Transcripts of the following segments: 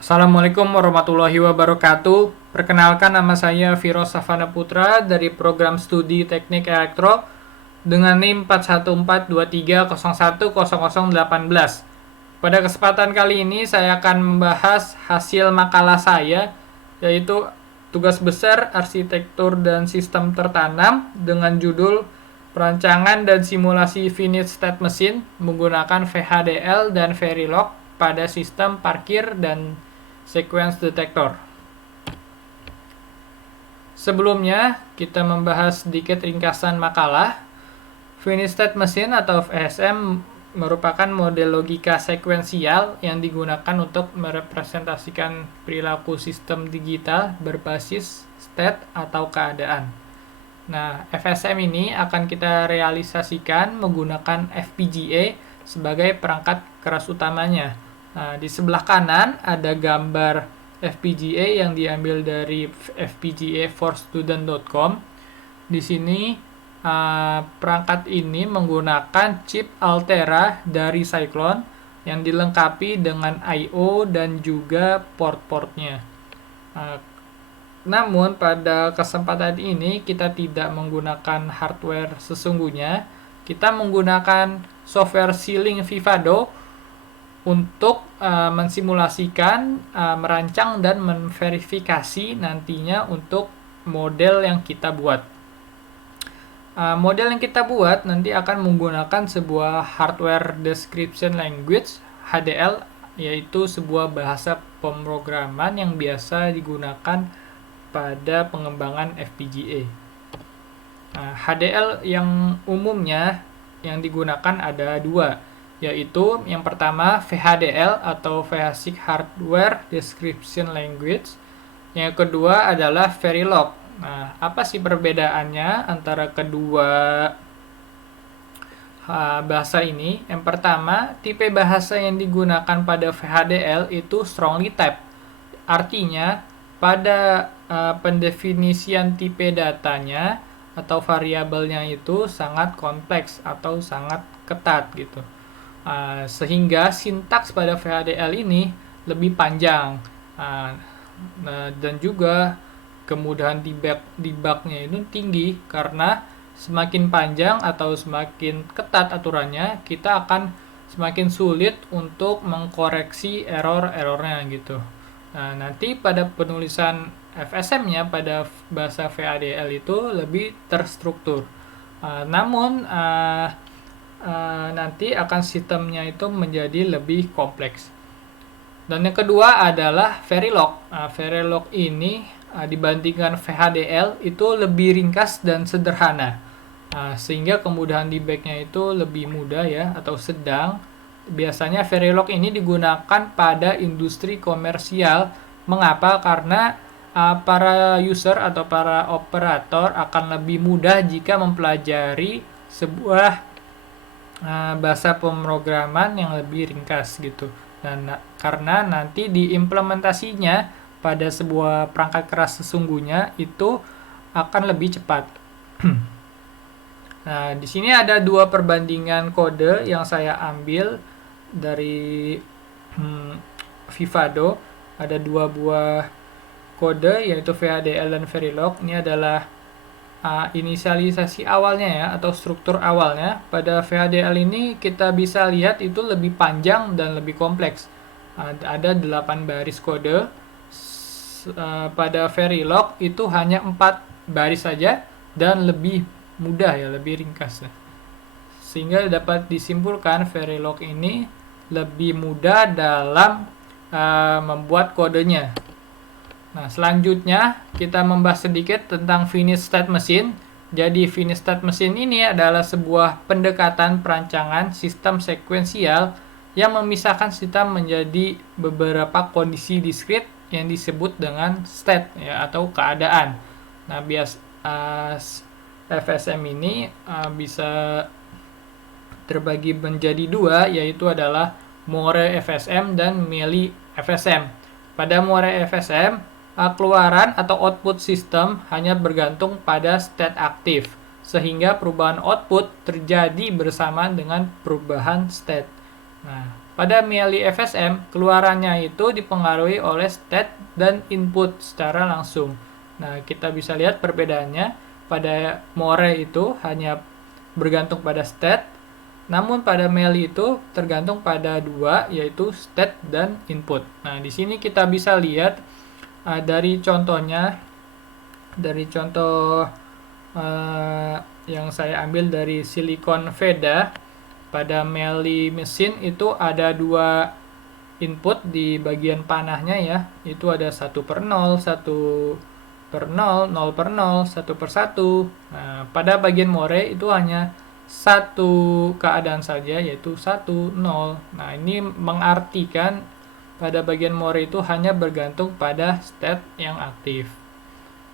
Assalamualaikum warahmatullahi wabarakatuh. Perkenalkan, nama saya Viro Savana Putra dari program studi Teknik Elektro dengan NIM 41423010018. Pada kesempatan kali ini saya akan membahas hasil makalah saya, yaitu tugas besar arsitektur dan sistem tertanam dengan judul perancangan dan simulasi finite state machine menggunakan VHDL dan Verilog pada sistem parkir dan sequence detector. Sebelumnya, kita membahas sedikit ringkasan makalah. Finite state machine atau FSM merupakan model logika sekuensial yang digunakan untuk merepresentasikan perilaku sistem digital berbasis state atau keadaan. Nah, FSM ini akan kita realisasikan menggunakan FPGA sebagai perangkat keras utamanya. Nah, di sebelah kanan ada gambar FPGA yang diambil dari fpga4student.com. Di sini perangkat ini menggunakan chip Altera dari Cyclone yang dilengkapi dengan I/O dan juga port-portnya. Namun pada kesempatan ini kita tidak menggunakan hardware sesungguhnya. Kita menggunakan software Sealing Vivado untuk mensimulasikan, merancang dan memverifikasi nantinya untuk model yang kita buat. Model yang kita buat nanti akan menggunakan sebuah hardware description language HDL, yaitu sebuah bahasa pemrograman yang biasa digunakan pada pengembangan FPGA. HDL yang umumnya yang digunakan ada dua, yaitu yang pertama VHDL atau Basic Hardware Description Language. Yang kedua adalah Verilog. Nah, apa sih perbedaannya antara kedua bahasa ini? Yang pertama, tipe bahasa yang digunakan pada VHDL itu strongly typed. Artinya, pada pendefinisian tipe datanya atau variabelnya itu sangat kompleks atau sangat ketat gitu. Sehingga sintaks pada VHDL ini lebih panjang. Dan juga kemudahan debugnya itu tinggi karena semakin panjang atau semakin ketat aturannya, kita akan semakin sulit untuk mengkoreksi error-errornya gitu. Nah, nanti pada penulisan FSM-nya pada bahasa VHDL itu lebih terstruktur. Namun nanti akan sistemnya itu menjadi lebih kompleks. Dan yang kedua adalah Verilog. Verilog ini dibandingkan VHDL itu lebih ringkas dan sederhana, sehingga kemudahan debugnya itu lebih mudah ya atau sedang. Biasanya Verilog ini digunakan pada industri komersial. Mengapa? Karena para user atau para operator akan lebih mudah jika mempelajari sebuah bahasa pemrograman yang lebih ringkas gitu. Dan karena nanti diimplementasinya pada sebuah perangkat keras sesungguhnya itu akan lebih cepat. Nah, di sini ada dua perbandingan kode yang saya ambil dari Vivado. Ada dua buah kode yaitu VHDL dan Verilog. Ini adalah inisialisasi awalnya ya atau struktur awalnya. Pada VHDL ini kita bisa lihat itu lebih panjang dan lebih kompleks. Ada 8 baris kode. Pada Verilog itu hanya 4 baris saja dan lebih mudah ya, lebih ringkas ya. Sehingga dapat disimpulkan Verilog ini lebih mudah dalam membuat kodenya. Nah, selanjutnya kita membahas sedikit tentang finite state machine. Jadi finite state machine ini adalah sebuah pendekatan perancangan sistem sekuensial yang memisahkan sistem menjadi beberapa kondisi diskrit yang disebut dengan state ya atau keadaan. Nah, FSM ini bisa terbagi menjadi dua, yaitu adalah Moore FSM dan Mealy FSM. Pada Moore FSM, keluaran atau output sistem hanya bergantung pada state aktif, sehingga perubahan output terjadi bersamaan dengan perubahan state. Nah, pada Meili FSM, keluarannya itu dipengaruhi oleh state dan input secara langsung. Nah, kita bisa lihat perbedaannya. Pada More itu hanya bergantung pada state, namun pada Meili itu tergantung pada dua, yaitu state dan input. Nah, di sini kita bisa lihat dari contohnya, dari contoh yang saya ambil dari Silicon Veda. Pada Meili mesin itu ada dua input di bagian panahnya ya, itu ada 1/0, 1/0, 0/0, 1/1. Nah, pada bagian More itu hanya satu keadaan saja, yaitu 1, 0. Nah, ini mengartikan pada bagian More itu hanya bergantung pada state yang aktif.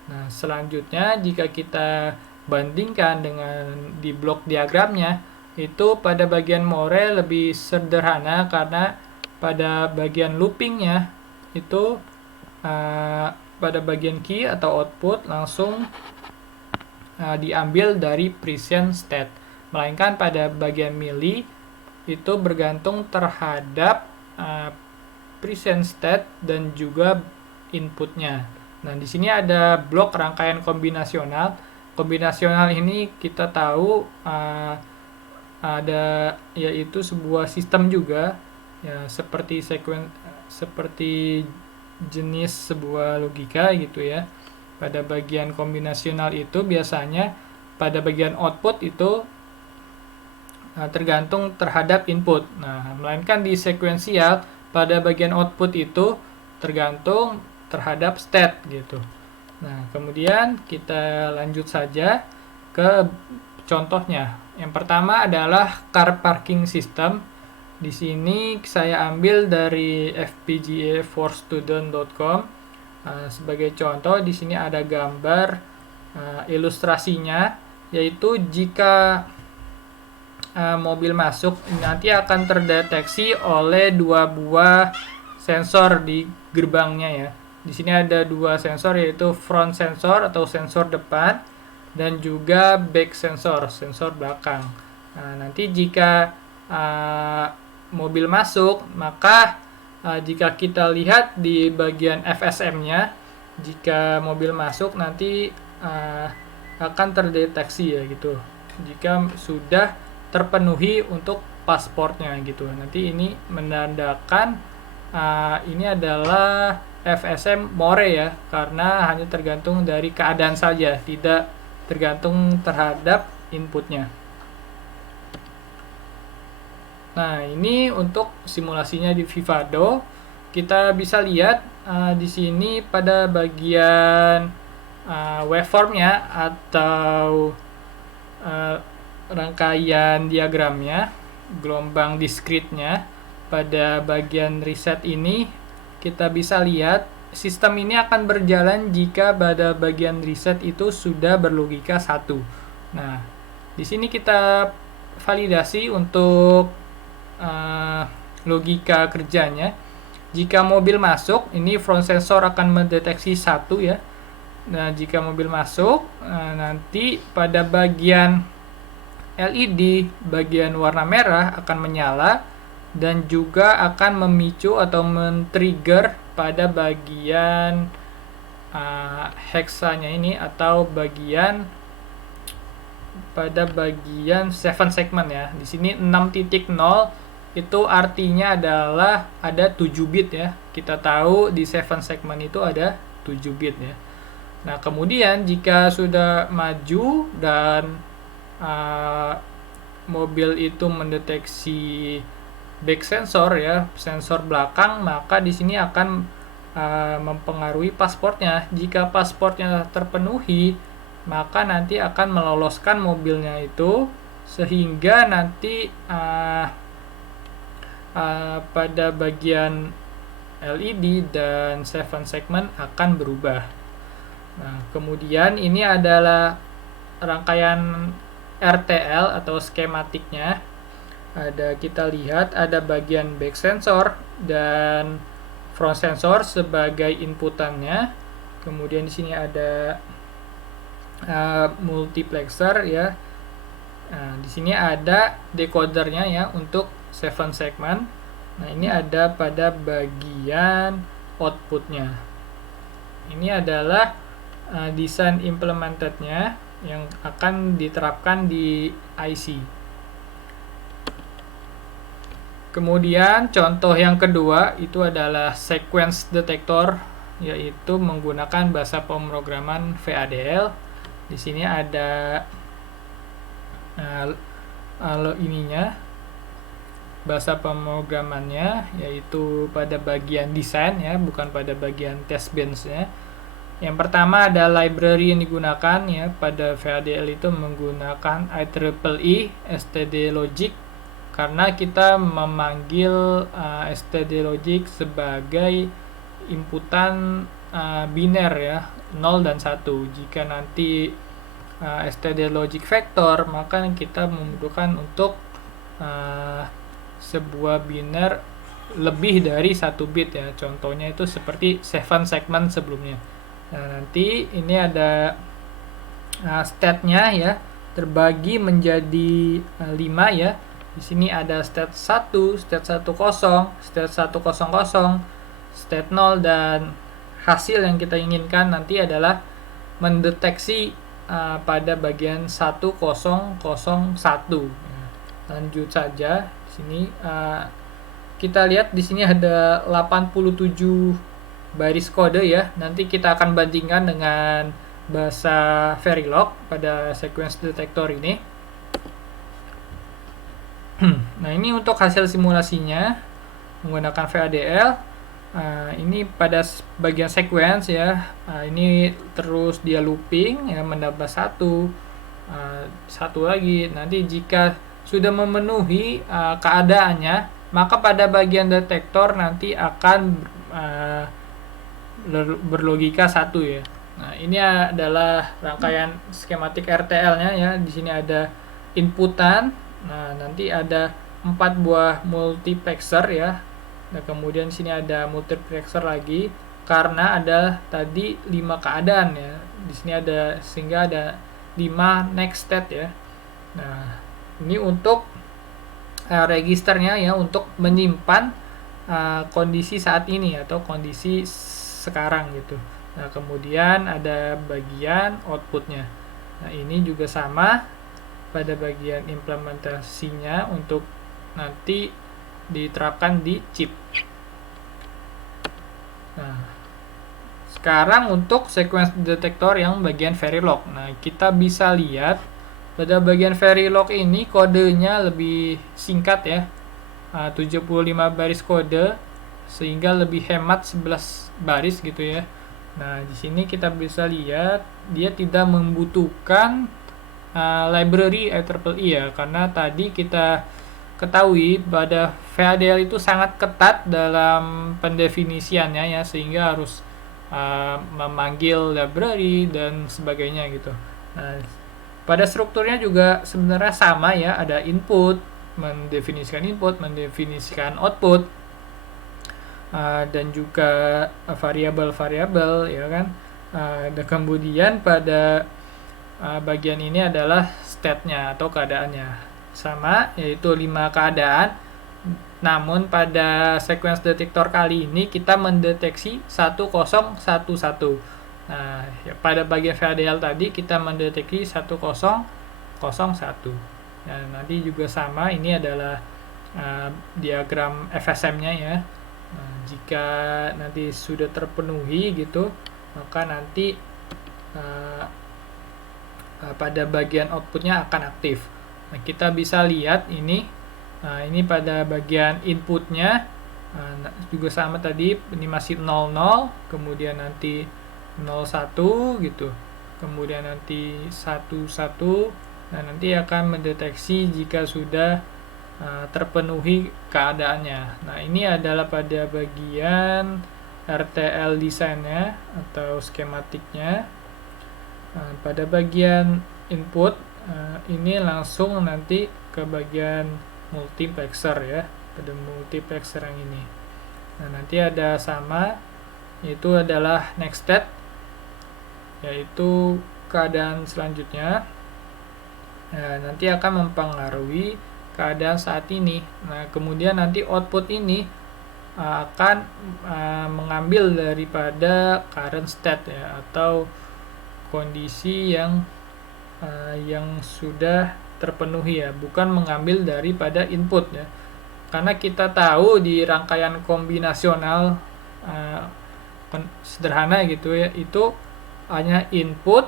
Nah, selanjutnya jika kita bandingkan dengan di blok diagramnya, itu pada bagian More lebih sederhana karena pada bagian loopingnya itu pada bagian key atau output langsung diambil dari present state, melainkan pada bagian Meili itu bergantung terhadap present state dan juga inputnya. Nah, di sini ada blok rangkaian kombinasional. Kombinasional ini kita tahu ada yaitu sebuah sistem juga ya, seperti seperti jenis sebuah logika gitu ya. Pada bagian kombinasional itu biasanya pada bagian output itu tergantung terhadap input. Nah, melainkan di sekuensial pada bagian output itu tergantung terhadap state gitu. Nah, kemudian kita lanjut saja ke contohnya. Yang pertama adalah car parking system. Di sini saya ambil dari fpga4student.com. Sebagai contoh, di sini ada gambar ilustrasinya, yaitu jika mobil masuk nanti akan terdeteksi oleh dua buah sensor di gerbangnya ya. Di sini ada dua sensor, yaitu front sensor atau sensor depan dan juga back sensor, sensor belakang. Nah, nanti jika mobil masuk, maka jika kita lihat di bagian FSM-nya, jika mobil masuk nanti akan terdeteksi ya gitu. Jika sudah terpenuhi untuk pasportnya gitu. Nanti ini menandakan ini adalah FSM More ya, karena hanya tergantung dari keadaan saja, tidak tergantung terhadap inputnya. Nah, ini untuk simulasinya di Vivado. Kita bisa lihat di sini pada bagian waveformnya atau rangkaian diagramnya, gelombang diskritnya. Pada bagian reset ini kita bisa lihat sistem ini akan berjalan jika pada bagian reset itu sudah berlogika 1. Nah, di sini kita validasi untuk logika kerjanya. Jika mobil masuk, ini front sensor akan mendeteksi 1 ya. Nah, jika mobil masuk, nanti pada bagian LED, bagian warna merah akan menyala dan juga akan memicu atau men-trigger pada bagian heksanya ini atau pada bagian 7 segment ya. Di sini 6.0 itu artinya adalah ada 7 bit ya. Kita tahu di 7 segment itu ada 7 bit ya. Nah, kemudian jika sudah maju dan mobil itu mendeteksi back sensor ya, sensor belakang, maka di sini akan mempengaruhi pasportnya. Jika pasportnya terpenuhi, maka nanti akan meloloskan mobilnya itu sehingga nanti pada bagian LED dan 7 segment akan berubah. Nah, kemudian ini adalah rangkaian RTL atau skematiknya. Kita lihat ada bagian back sensor dan front sensor sebagai inputannya. Kemudian di sini ada multiplexer ya. Nah, di sini ada decodernya ya untuk 7 segment. Nah, ini ada pada bagian outputnya. Ini adalah desain implemented-nya yang akan diterapkan di IC. Kemudian contoh yang kedua itu adalah sequence detector, yaitu menggunakan bahasa pemrograman VHDL. Di sini ada bahasa pemrogramannya, yaitu pada bagian desain ya, bukan pada bagian test bench-nya. Yang pertama ada library yang digunakan ya, pada VHDL itu menggunakan IEEE stdlogic, karena kita memanggil stdlogic sebagai inputan biner ya, 0 dan 1. Jika nanti stdlogic vector, maka kita membutuhkan untuk sebuah biner lebih dari 1 bit ya. Contohnya itu seperti 7 segment sebelumnya. Nah, nanti ini ada state-nya ya, terbagi menjadi 5 ya. Di sini ada state 1, state 10, state 100, state 0, dan hasil yang kita inginkan nanti adalah mendeteksi pada bagian 1001. Lanjut saja. Di sini kita lihat di sini ada 87 baris kode ya. Nanti kita akan bandingkan dengan bahasa Verilog pada sequence detector ini. Nah, ini untuk hasil simulasinya menggunakan VHDL. Ini pada bagian sequence ya. Ini terus dia looping ya, menambah satu lagi. Nanti jika sudah memenuhi keadaannya, maka pada bagian detektor nanti akan berlogika 1 ya. Nah, ini adalah rangkaian skematik RTL-nya ya. Di sini ada inputan. Nah, nanti ada 4 buah multiplexer ya. Nah, kemudian sini ada multiplexer lagi karena ada tadi 5 keadaan ya. Di sini ada, sehingga ada 5 next state ya. Nah, ini untuk registernya ya, untuk menyimpan kondisi saat ini atau kondisi sekarang gitu. Nah, kemudian ada bagian outputnya. Nah, ini juga sama pada bagian implementasinya untuk nanti diterapkan di chip. Nah, sekarang untuk sequence detector yang bagian Verilog. Nah, kita bisa lihat pada bagian Verilog ini kodenya lebih singkat ya, 75 baris kode, sehingga lebih hemat 11 baris gitu ya. Nah, di sini kita bisa lihat dia tidak membutuhkan library IEEE ya, karena tadi kita ketahui pada VHDL itu sangat ketat dalam pendefinisiannya ya, sehingga harus memanggil library dan sebagainya gitu. Nah, pada strukturnya juga sebenarnya sama ya, ada input, mendefinisikan output, dan juga variabel-variabel ya kan. Dan kemudian pada bagian ini adalah state-nya atau keadaannya, sama, yaitu 5 keadaan. Namun pada sequence detector kali ini kita mendeteksi 1011. Nah, ya, pada bagian VHDL tadi kita mendeteksi 1001. Nah, nanti juga sama, ini adalah diagram FSM-nya ya. Nah, jika nanti sudah terpenuhi gitu, maka nanti pada bagian outputnya akan aktif. Nah, kita bisa lihat ini. Nah, ini pada bagian inputnya juga sama tadi, ini masih 00, kemudian nanti 01 gitu, kemudian nanti 11. Nah, nanti akan mendeteksi jika sudah terpenuhi keadaannya. Nah, ini adalah pada bagian RTL desainnya atau skematiknya. Pada bagian input ini langsung nanti ke bagian multiplexer ya, pada multiplexer yang ini. Nah, nanti ada sama, itu adalah next state, yaitu keadaan selanjutnya. Nah, nanti akan mempengaruhi keadaan saat ini. Nah, kemudian nanti output ini akan mengambil daripada current state ya, atau kondisi yang sudah terpenuhi ya, bukan mengambil daripada input ya. Karena kita tahu di rangkaian kombinasional sederhana gitu ya, itu hanya input,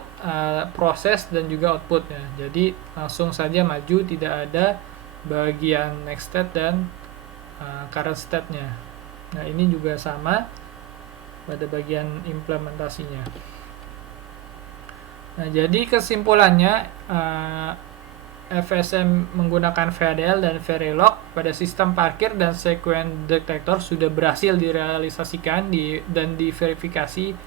proses, dan juga output ya. Jadi langsung saja maju, tidak ada bagian next state dan current state-nya. Nah, ini juga sama pada bagian implementasinya. Nah, jadi kesimpulannya, FSM menggunakan VHDL dan Verilog pada sistem parkir dan sequence detector sudah berhasil direalisasikan dan diverifikasi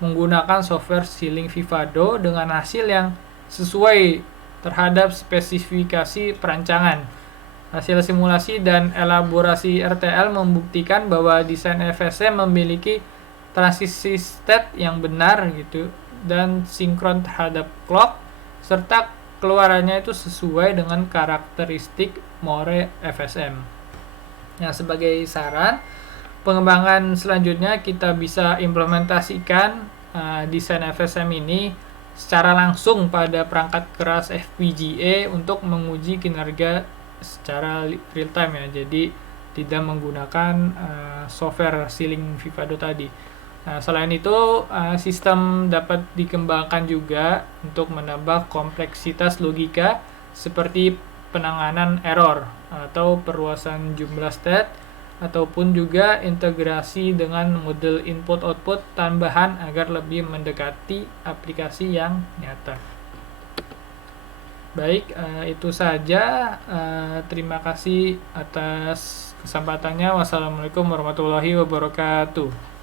menggunakan software Sealing Vivado dengan hasil yang sesuai terhadap spesifikasi perancangan. Hasil simulasi dan elaborasi RTL membuktikan bahwa desain FSM memiliki transisi state yang benar gitu dan sinkron terhadap clock, serta keluarannya itu sesuai dengan karakteristik Moore FSM. Nah, sebagai saran pengembangan selanjutnya, kita bisa implementasikan desain FSM ini secara langsung pada perangkat keras FPGA untuk menguji kinerja secara real time ya. Jadi tidak menggunakan software Sealing Vivado tadi. Nah, selain itu, sistem dapat dikembangkan juga untuk menambah kompleksitas logika seperti penanganan error atau perluasan jumlah state, ataupun juga integrasi dengan model input-output tambahan agar lebih mendekati aplikasi yang nyata. Baik, itu saja. Terima kasih atas kesempatannya. Wassalamualaikum warahmatullahi wabarakatuh.